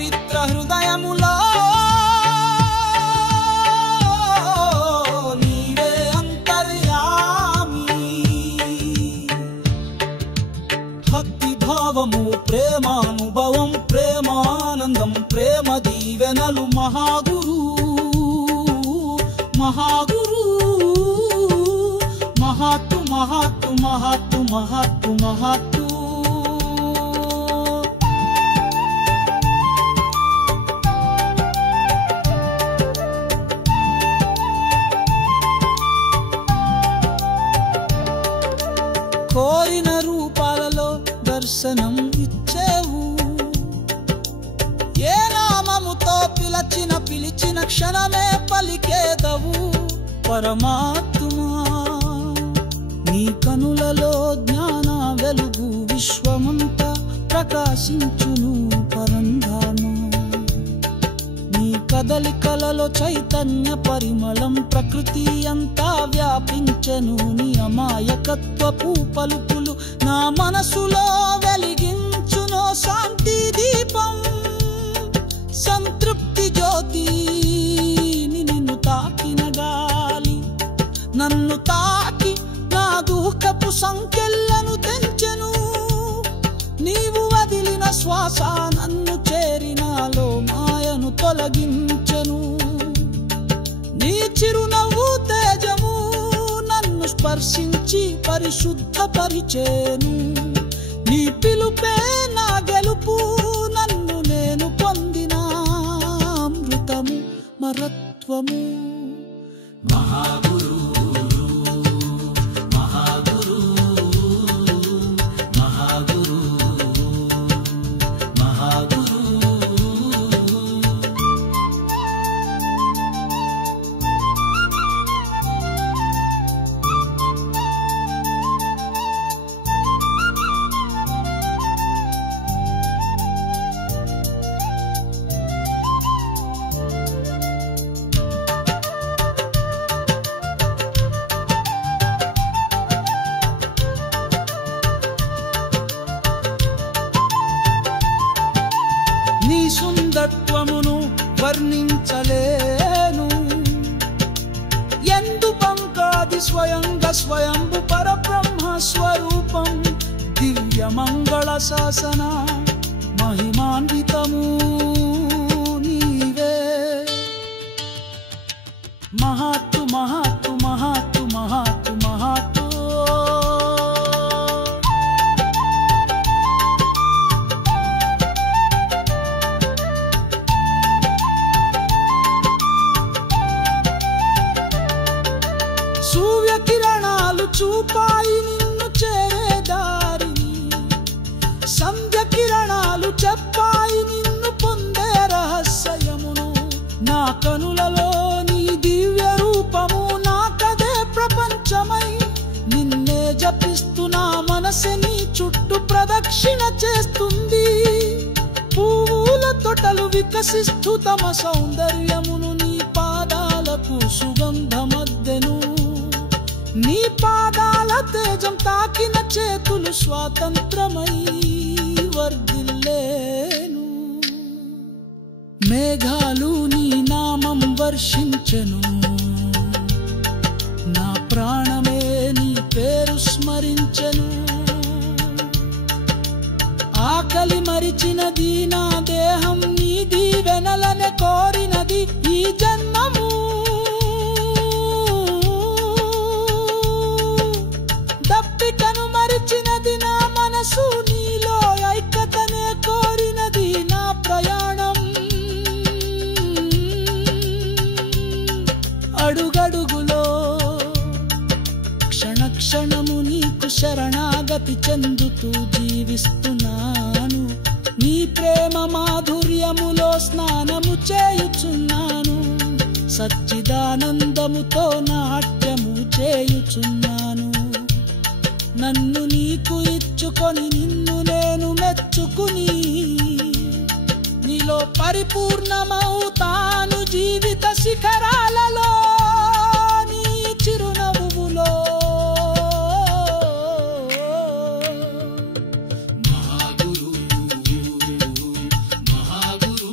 పవిత్ర హృదయములో నీవే అంతర్యామి. భక్తి భావము, ప్రేమానుభవం, ప్రేమానందం, ప్రేమ దీవెనలు మహాగురు మహాగురు మహాత్తు మహాత్తు మహాత్తు మహాత్తు మహాత్తు. కోరిన రూపాలలో దర్శనం ఇచ్చేవు. ఏ నామముతో పిలిచిన క్షణమే పలికేదవు పరమాత్మా. నీ కనులలో జ్ఞాన వెలుగు విశ్వమంతా ప్రకాశించును పరంధామ. నీ కదలికలలో చైతన్య పరిమళం ప్రకృతి అంతా వ్యాపించెను. నీ అమాయకత్వపు పలుకులు నా మనసులో వెలిగించును శాంతి దీపం, సంతృప్తి జ్యోతి. నిన్ను తాకిన గాలి నన్ను తాకి నా దుఃఖపు సంకెళ్లను తెంచెను. నీవు వదిలిన శ్వాస నన్ను చేరినాలో మాయను తొలగించెను. నీ చిరునవ్వు తేజము నన్ను స్పర్శించి పరిశుద్ధపరిచేను. నీ పిలుపే నా గెలుపు, నన్ను నేను పొందిన అమృతము మరత్వము. మహాగురు మహాగురు మహాగురు మహాగురు. నీ సుందరత్వమును వర్ణించలేను. ఎందు పంకాది స్వయంగా స్వయంభు పరబ్రహ్మ స్వరూపం. దివ్య మంగళ శాసన మహిమాన్వితము నీవే. మహాత్తు మహాత్తు మహాత్తు మహాత్తు మహాత్తు. సూర్యకిరణాలు చూపాయి నిన్ను చేరే దారిని. సంధ్య కిరణాలు చెప్పాయి నిన్ను పొందే రహస్యమును. నా కనులలో నీ దివ్య రూపము నాకదే ప్రపంచమై. నిన్నే జపిస్తున్నా మనసే నీ చుట్టూ ప్రదక్షిణ చేస్తుంది. పూల తొటలు వికసిస్తూ తమ సౌందర్యమును నీ పాదాలకు సుగంధమద్దెను. నీ పాదాల తేజం తాకిన చేతులు స్వాతంత్రమై వర్ధిల్లేను. మేఘాలు నీ నామం వర్షించెను. నా ప్రాణమే నీ పేరు స్మరించెను. ఆకలి మరిచినది నా దేహం, నీ దీవెనలనే కోరినది ఈ జన్మము. దప్పికను మరిచినది నా మనసు, నీలో ఐక్యతనే కోరినది నా ప్రయాణం. అడుగడుగులో క్షణ క్షణము నీకు శరణాగతి చెందుతూ జీవిస్తున్నాను. నీ ప్రేమ మాధుర్యములో స్నానము చేయుచున్నాను. సచ్చిదానందముతో నాట్యము చేయుచున్నాను. నన్ను నీకు ఇచ్చుకొని నిన్ను నేను మెచ్చుకుని నీలో పరిపూర్ణమవుతాను. జీవిత శిఖరాలలో నీ చిరునవ్వులో. మహాగురు మహాగురు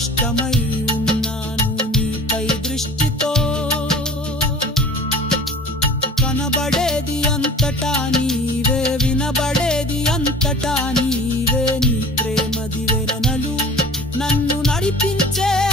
నిష్ఠమై ఉన్నాను నీపై దృష్టితో. కనబడేది అంతటా నీవే, వినబడేది అంతటా నీవే. నీ ప్రేమ దివెనలు నన్ను నడిపించే